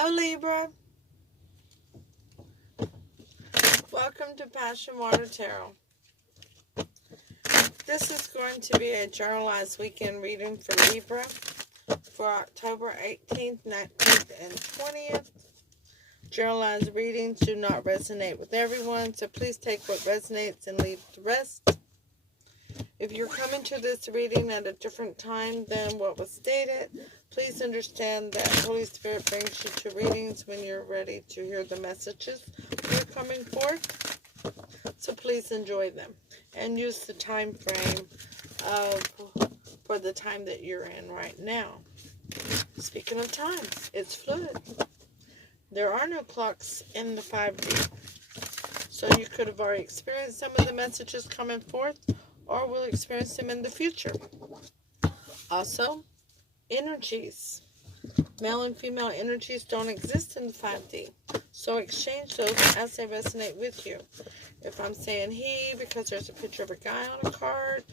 Hello, Libra. Welcome to Passion Water Tarot. This is going to be a journalized weekend reading for Libra for October 18th, 19th, and 20th. Journalized readings do not resonate with everyone, so please take what resonates and leave the rest. If you're coming to this reading at a different time than what was stated, please understand that Holy Spirit brings you to readings when you're ready to hear the messages that are coming forth. So please enjoy them and use the time frame for the time that you're in right now. Speaking of time, it's fluid. There are no clocks in the 5D. So you could have already experienced some of the messages coming forth, or will experience them in the future. Also, energies. Male and female energies don't exist in the 5D. So exchange those as they resonate with you. If I'm saying he because there's a picture of a guy on a card,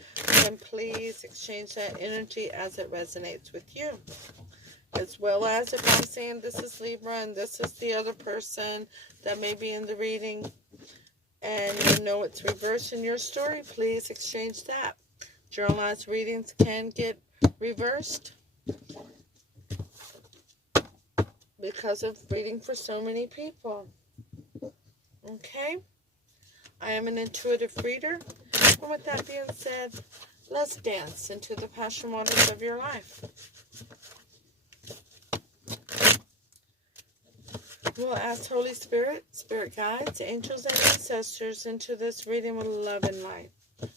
then please exchange that energy as it resonates with you. As well as if I'm saying this is Libra and this is the other person that may be in the reading, and you know it's reversed in your story, please exchange that. Journalized readings can get reversed because of reading for so many people. Okay? I am an intuitive reader. And with that being said, let's dance into the passion waters of your life. We'll ask Holy Spirit, Spirit guides, angels, and ancestors into this reading with love and light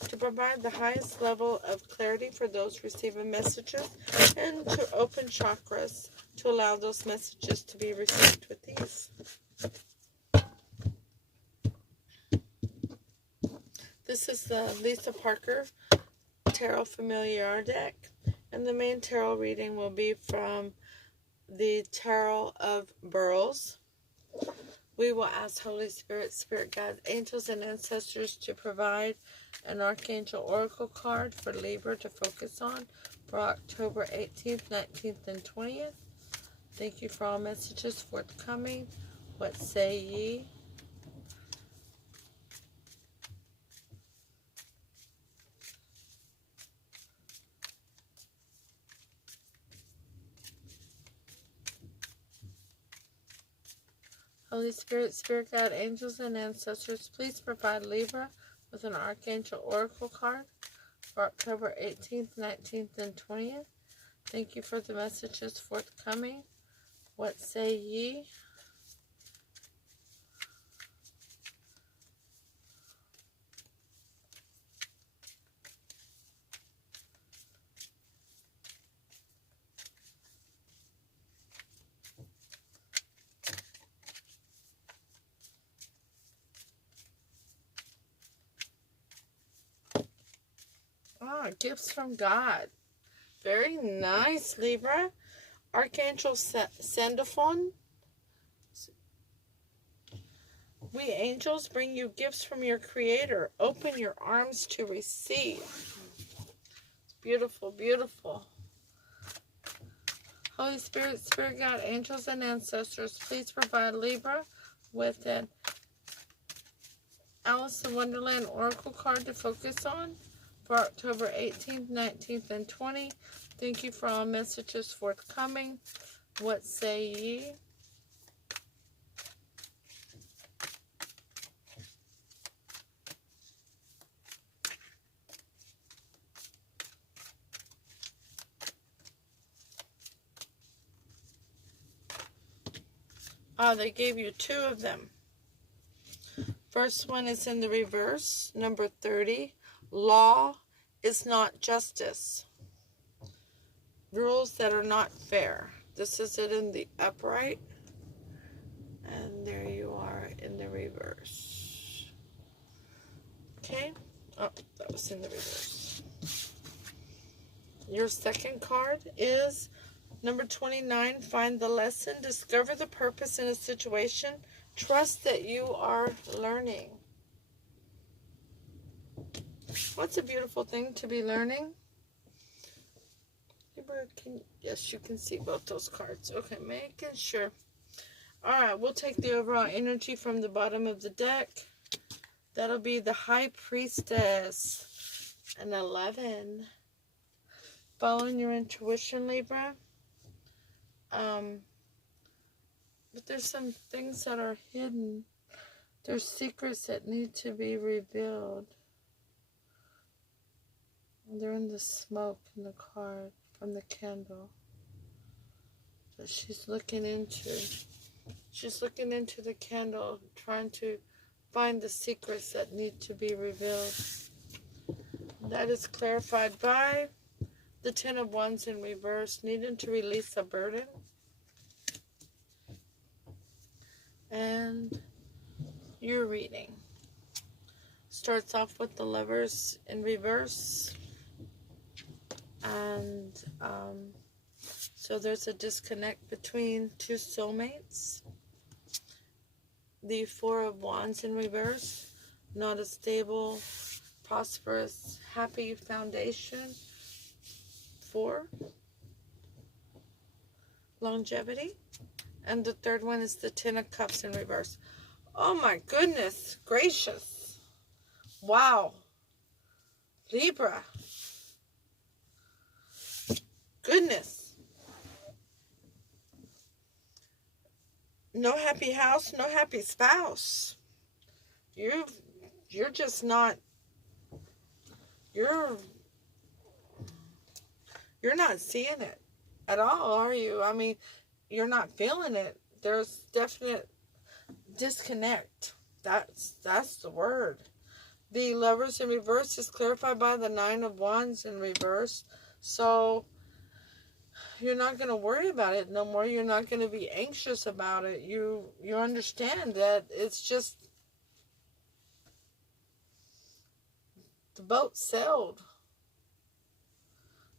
to provide the highest level of clarity for those receiving messages and to open chakras to allow those messages to be received with ease. This is the Lisa Parker Tarot Familiar deck, and the main tarot reading will be from the Tarot of Burls. We will ask Holy Spirit, Spirit guides, angels, and ancestors to provide an Archangel Oracle card for Libra to focus on for October 18th, 19th, and 20th. Thank you for all messages forthcoming. What say ye? Holy Spirit, Spirit guide, angels, and ancestors, please provide Libra with an Archangel Oracle card for October 18th, 19th, and 20th. Thank you for the messages forthcoming. What say ye? Gifts from God. Very nice, Libra. Archangel Sandalphon. We angels bring you gifts from your Creator. Open your arms to receive. Beautiful, beautiful. Holy Spirit, Spirit God, angels, and ancestors, please provide Libra with an Alice in Wonderland Oracle card to focus on for October 18th, 19th, and 20th. Thank you for all messages forthcoming. What say ye? Oh, they gave you two of them. First one is in the reverse, number 30. Law is not justice. Rules that are not fair. This is it in the upright. And there you are in the reverse. Okay. Oh, that was in the reverse. Your second card is number 29. Find the lesson. Discover the purpose in a situation. Trust that you are learning. What's a beautiful thing to be learning? Yes, you can see both those cards. Okay, making sure. Alright, we'll take the overall energy from the bottom of the deck. That'll be the High Priestess. An 11. Following your intuition, Libra. But there's some things that are hidden. There's secrets that need to be revealed. They're in the smoke in the card from the candle that she's looking into. She's looking into the candle, trying to find the secrets that need to be revealed. That is clarified by the Ten of Wands in reverse, needing to release a burden. And your reading starts off with the Lovers in reverse. And so there's a disconnect between two soulmates. The Four of Wands in reverse, not a stable, prosperous, happy foundation for longevity. And the third one is the Ten of Cups in reverse. Oh my goodness gracious. Wow. Libra. Goodness. No happy house, no happy spouse. You're just not, you're not seeing it at all, are you? I mean, you're not feeling it. There's definite disconnect. That's the word. The Lovers in reverse is clarified by the Nine of Wands in reverse. So you're not going to worry about it no more. You're not going to be anxious about it. You understand that it's just the boat sailed.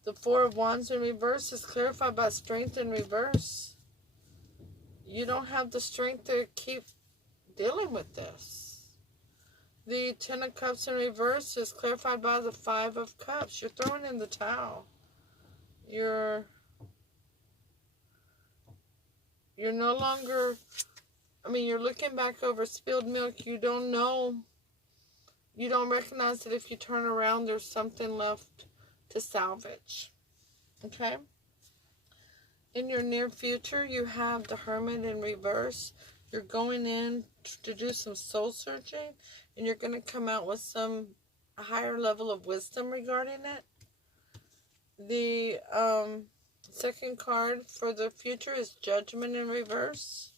The Four of Wands in reverse is clarified by strength in reverse. You don't have the strength to keep dealing with this. The Ten of Cups in reverse is clarified by the Five of Cups. You're throwing in the towel. You're no longer, I mean, you're looking back over spilled milk. You don't know, you don't recognize that if you turn around, there's something left to salvage. Okay? In your near future, you have the Hermit in reverse. You're going in to do some soul searching, and you're going to come out with a higher level of wisdom regarding it. The second card for the future is Judgment in reverse.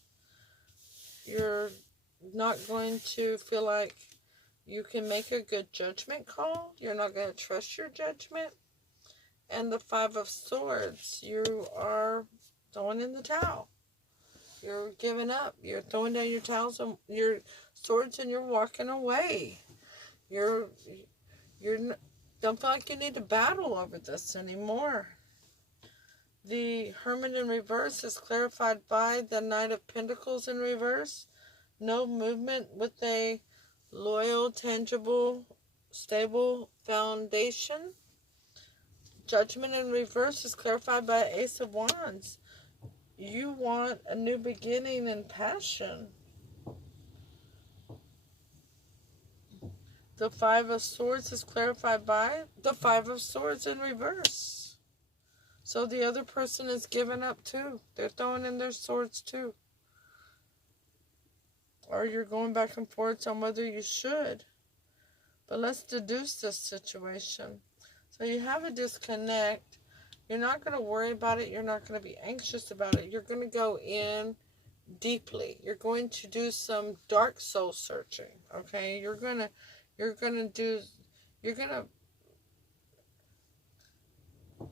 You're not going to feel like you can make a good judgment call. You're not going to trust your judgment. And the Five of Swords, you are throwing in the towel. You're giving up. You're throwing down your towels and your swords, and you're walking away. You don't feel like you need to battle over this anymore. The Hermit in reverse is clarified by the Knight of Pentacles in reverse. No movement with a loyal, tangible, stable foundation. Judgment in reverse is clarified by Ace of Wands. You want a new beginning and passion. The Five of Swords is clarified by the Five of Swords in reverse. So the other person is giving up too. They're throwing in their swords too. Or you're going back and forth on whether you should. But let's deduce this situation. So you have a disconnect. You're not going to worry about it. You're not going to be anxious about it. You're going to go in deeply. You're going to do some dark soul searching. Okay?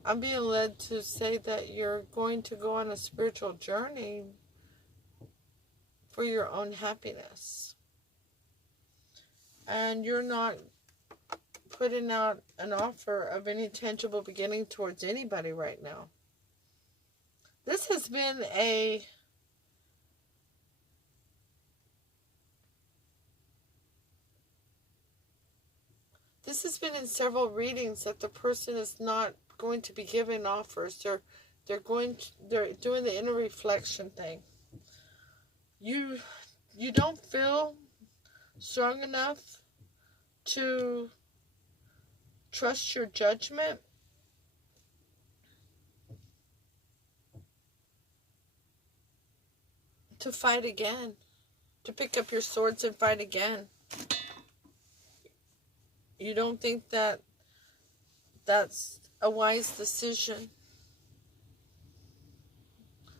I'm being led to say that you're going to go on a spiritual journey for your own happiness. And you're not putting out an offer of any tangible beginning towards anybody right now. This has been in several readings that the person is not going to be giving offers. They're doing the inner reflection thing. You don't feel strong enough to trust your judgment. To fight again. To pick up your swords and fight again. You don't think that that's a wise decision.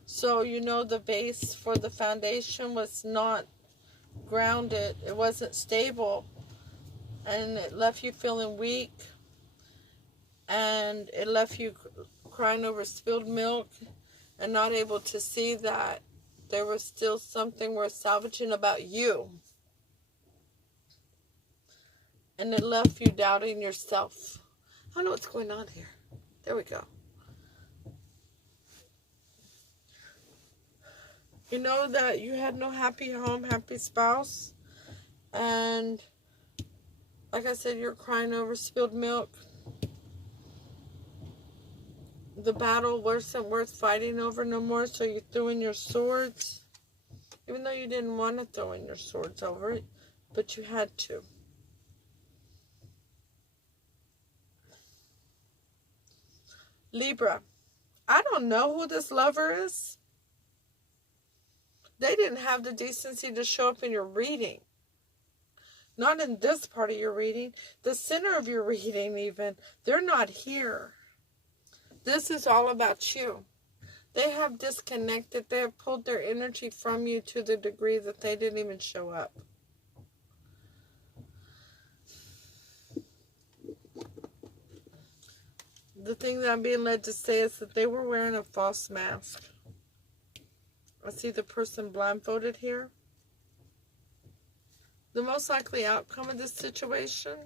So you know the base for the foundation was not grounded. It wasn't stable. And it left you feeling weak. And it left you crying over spilled milk and not able to see that there was still something worth salvaging about you. And it left you doubting yourself. I don't know what's going on here. There we go. You know that you had no happy home, happy spouse. And like I said, you're crying over spilled milk. The battle wasn't worth fighting over no more, so you threw in your swords. Even though you didn't want to throw in your swords over it, but you had to. Libra, I don't know who this lover is. They didn't have the decency to show up in your reading. Not in this part of your reading. The center of your reading even. They're not here. This is all about you. They have disconnected. They have pulled their energy from you to the degree that they didn't even show up. The thing that I'm being led to say is that they were wearing a false mask. I see the person blindfolded here. The most likely outcome of this situation,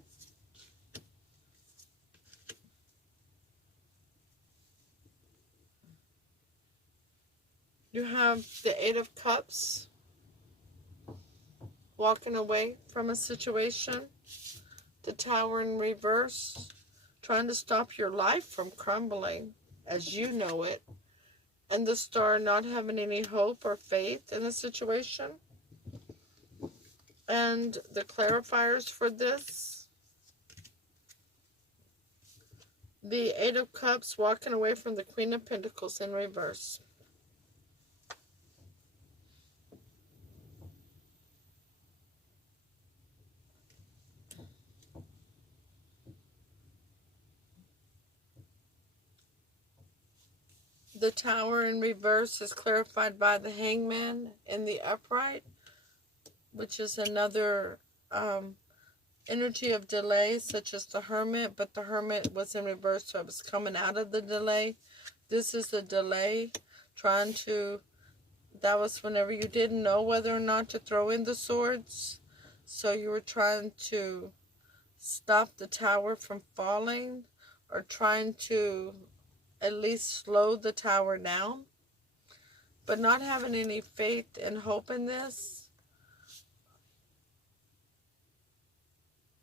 you have the Eight of Cups walking away from a situation, the Tower in reverse, trying to stop your life from crumbling as you know it, and the Star not having any hope or faith in the situation. And the clarifiers for this, the Eight of Cups walking away from the Queen of Pentacles in reverse. The Tower in reverse is clarified by the Hangman in the upright, which is another energy of delay, such as the Hermit, but the Hermit was in reverse, so it was coming out of the delay. This is a delay, that was whenever you didn't know whether or not to throw in the swords, so you were trying to stop the tower from falling, or trying to at least slow the tower down, but not having any faith and hope in this.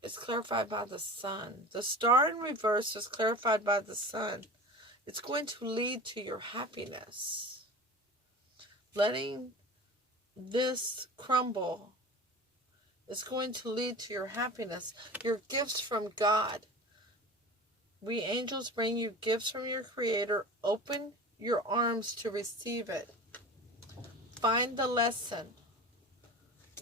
It's clarified by the Sun. The Star in reverse is clarified by the Sun. It's going to lead to your happiness. Letting this crumble is going to lead to your happiness. Your gifts from God. We angels bring you gifts from your Creator. Open your arms to receive it. Find the lesson.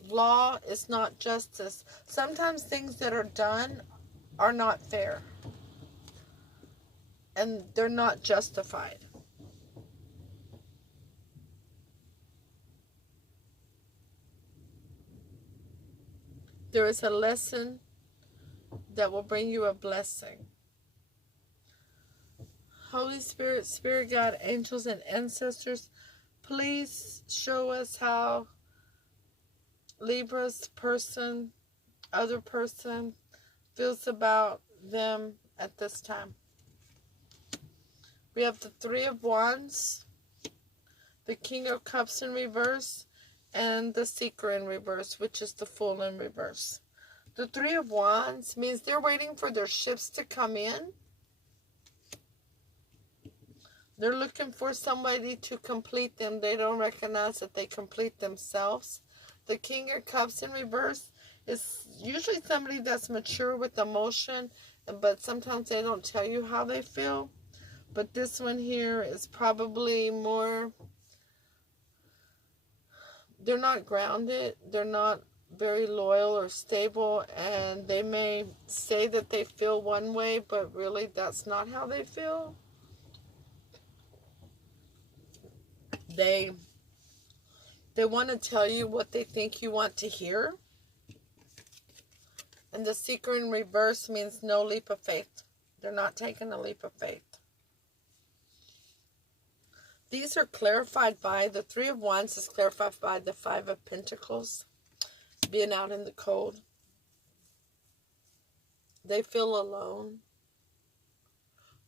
Law is not justice. Sometimes things that are done are not fair. And they're not justified. There is a lesson that will bring you a blessing. Holy Spirit, Spirit God, angels, and ancestors, please show us how Libra's other person, feels about them at this time. We have the Three of Wands, the King of Cups in reverse, and the Seeker in reverse, which is the Fool in reverse. The Three of Wands means they're waiting for their ships to come in. They're looking for somebody to complete them. They don't recognize that they complete themselves. The King of Cups in reverse is usually somebody that's mature with emotion, but sometimes they don't tell you how they feel. But this one here is probably more, they're not grounded, they're not very loyal or stable, and they may say that they feel one way, but really that's not how they feel. They want to tell you what they think you want to hear. And the Seeker in reverse means no leap of faith. They're not taking a leap of faith. These are clarified by, the Three of Wands is clarified by the Five of Pentacles. Being out in the cold. They feel alone.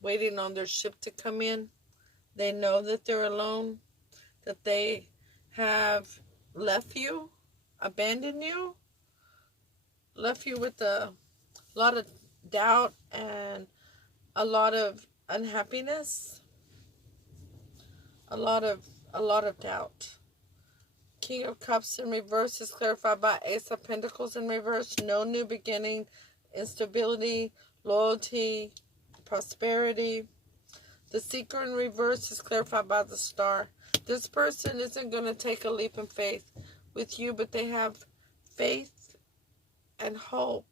Waiting on their ship to come in. They know that they're alone. That they have left you. Abandoned you. Left you with a lot of doubt and a lot of unhappiness. A lot of doubt. King of Cups in reverse is clarified by Ace of Pentacles in reverse. No new beginning, instability, loyalty, prosperity. The Seeker in reverse is clarified by the Star. This person isn't going to take a leap in faith with you, but they have faith and hope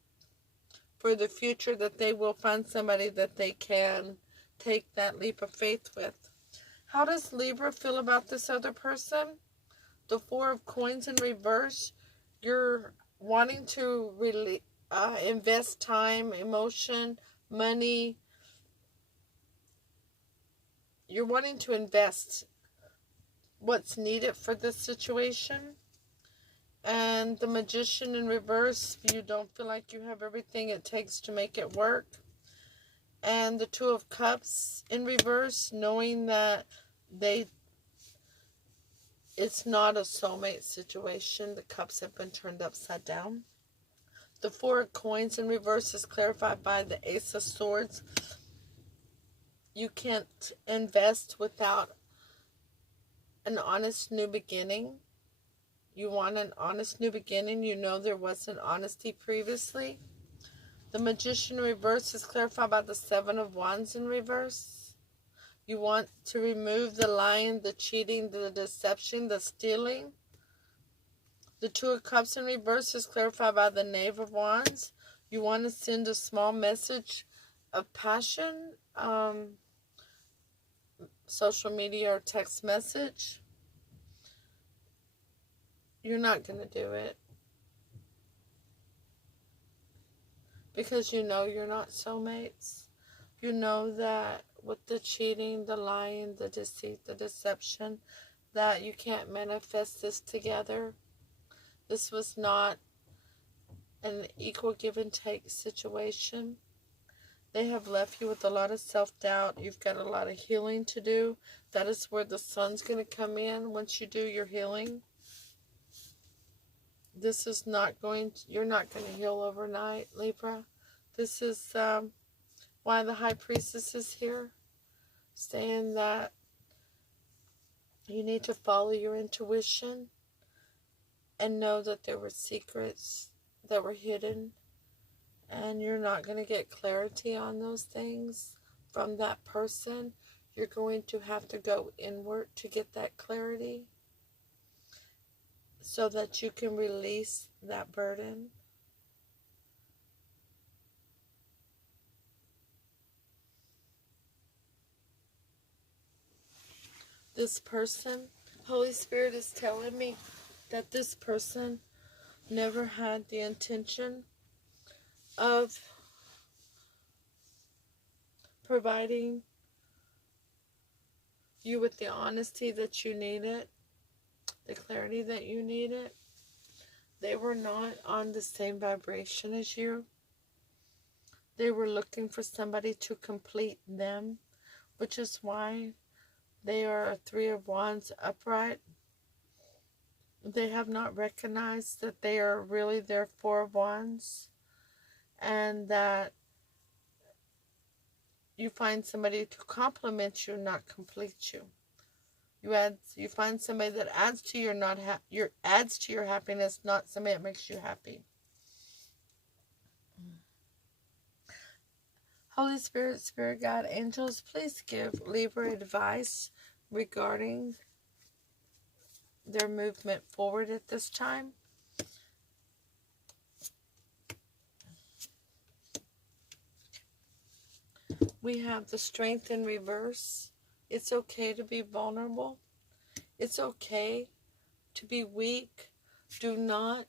for the future that they will find somebody that they can take that leap of faith with. How does Libra feel about this other person? The Four of Coins in reverse. You're wanting to really invest time, emotion, money. You're wanting to invest what's needed for this situation. And the Magician in reverse. You don't feel like you have everything it takes to make it work. And the Two of Cups in reverse. Knowing that it's not a soulmate situation. The cups have been turned upside down. The Four of Coins in reverse is clarified by the Ace of Swords. You can't invest without an honest new beginning. You want an honest new beginning. You know there wasn't honesty previously. The Magician in reverse is clarified by the Seven of Wands in reverse. You want to remove the lying, the cheating, the deception, the stealing. The Two of Cups in reverse is clarified by the Knave of Wands. You want to send a small message of passion, social media or text message. You're not going to do it. Because you know you're not soulmates. You know that with the cheating, the lying, the deceit, the deception, that you can't manifest this together. This was not an equal give and take situation. They have left you with a lot of self-doubt. You've got a lot of healing to do. That is where the sun's going to come in once you do your healing. This is not going to, you're not going to heal overnight, Libra. This is why the High Priestess is here, saying that you need to follow your intuition and know that there were secrets that were hidden, and you're not going to get clarity on those things from that person. You're going to have to go inward to get that clarity so that you can release that burden. This person, Holy Spirit is telling me that this person never had the intention of providing you with the honesty that you needed, the clarity that you needed. They were not on the same vibration as you. They were looking for somebody to complete them, which is why they are a Three of Wands upright. They have not recognized that they are really their Four of Wands, and that you find somebody to compliment you, not complete you. You find somebody that adds to your happiness, not somebody that makes you happy. Holy Spirit, Spirit God, angels, please give Libra advice regarding their movement forward at this time. We have the Strength in reverse. It's okay to be vulnerable. It's okay to be weak. Do not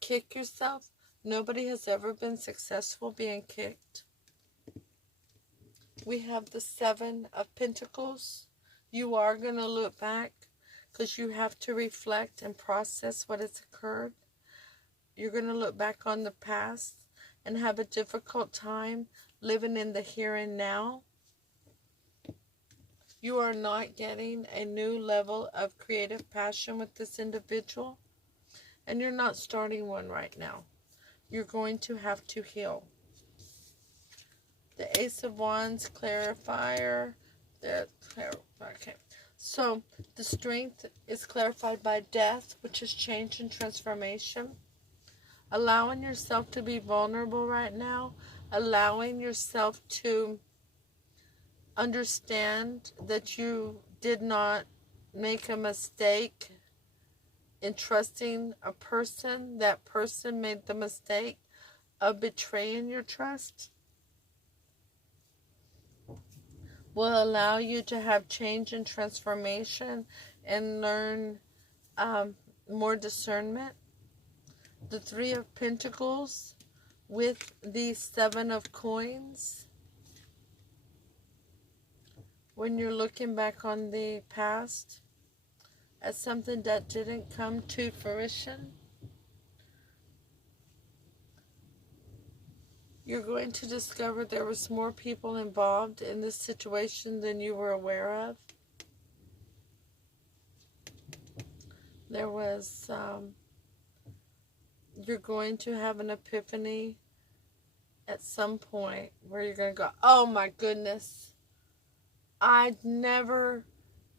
kick yourself. Nobody has ever been successful being kicked. We have the Seven of Pentacles. You are going to look back because you have to reflect and process what has occurred. You're going to look back on the past and have a difficult time living in the here and now. You are not getting a new level of creative passion with this individual, and you're not starting one right now. You're going to have to heal. The Ace of Wands, clarifier. Okay. So, the Strength is clarified by death, which is change and transformation. Allowing yourself to be vulnerable right now. Allowing yourself to understand that you did not make a mistake in trusting a person. That person made the mistake of betraying your trust. Will allow you to have change and transformation and learn more discernment. The Three of Pentacles with the Seven of Coins. When you're looking back on the past as something that didn't come to fruition, you're going to discover there was more people involved in this situation than you were aware of. There was, you're going to have an epiphany at some point where you're going to go, oh my goodness, I'd never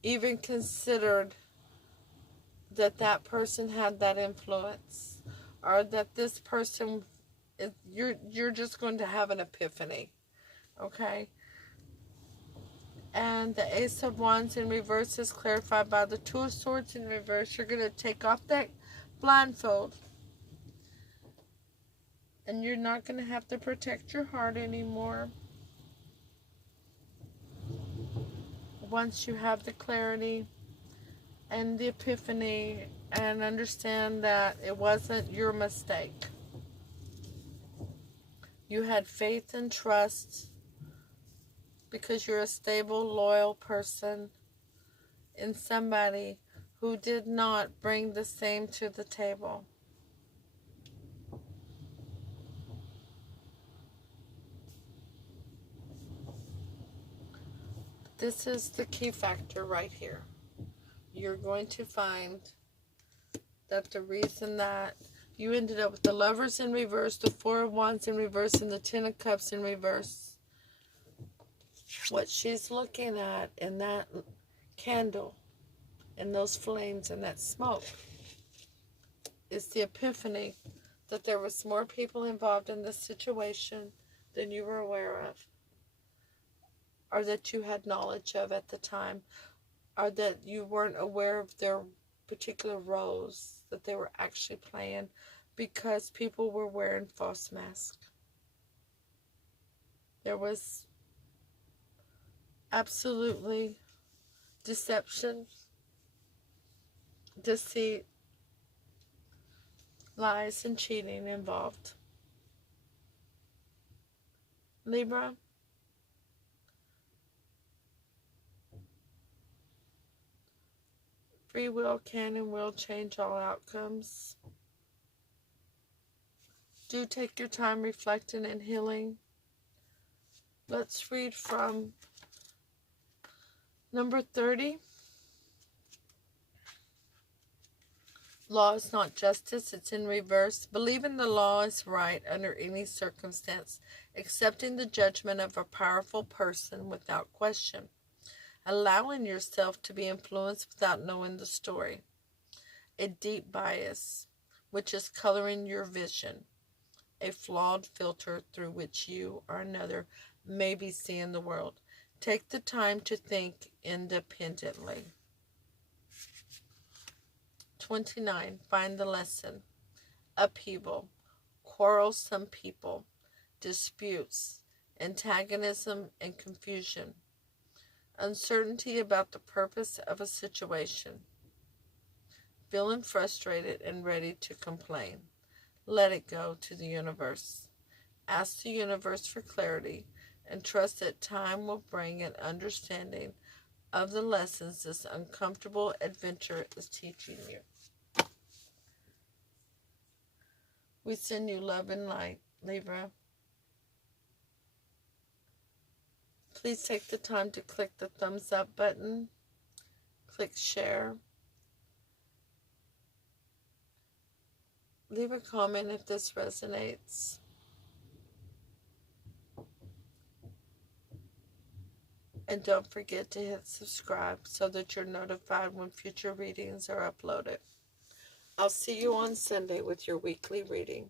even considered that that person had that influence, or that this person, you're just going to have an epiphany, okay? And the Ace of Wands in reverse is clarified by the Two of Swords in reverse. You're going to take off that blindfold, and you're not going to have to protect your heart anymore. Once you have the clarity and the epiphany and understand that it wasn't your mistake. You had faith and trust because you're a stable, loyal person in somebody who did not bring the same to the table. This is the key factor right here. You're going to find that the reason that you ended up with the Lovers in reverse, the Four of Wands in reverse, and the Ten of Cups in reverse. What she's looking at in that candle, and those flames and that smoke, is the epiphany that there was more people involved in this situation than you were aware of, or that you had knowledge of at the time, or that you weren't aware of their particular roles that they were actually playing because people were wearing false masks. There was absolutely deception, deceit, lies, and cheating involved. Libra, free will can and will change all outcomes. Do take your time reflecting and healing. Let's read from number 30 Law is not justice, it's in reverse. Believing the law is right under any circumstance, accepting the judgment of a powerful person without question, allowing yourself to be influenced without knowing the story. A deep bias, which is coloring your vision, a flawed filter through which you or another may be seeing the world. Take the time to think independently. 29. Find the lesson. Upheaval, quarrelsome people, disputes, antagonism and confusion, uncertainty about the purpose of a situation, feeling frustrated and ready to complain. Let it go to the universe. Ask the universe for clarity and trust that time will bring an understanding of the lessons this uncomfortable adventure is teaching you. We send you love and light, Libra. Please take the time to click the thumbs up button, click share, leave a comment if this resonates. And don't forget to hit subscribe so that you're notified when future readings are uploaded. I'll see you on Sunday with your weekly reading.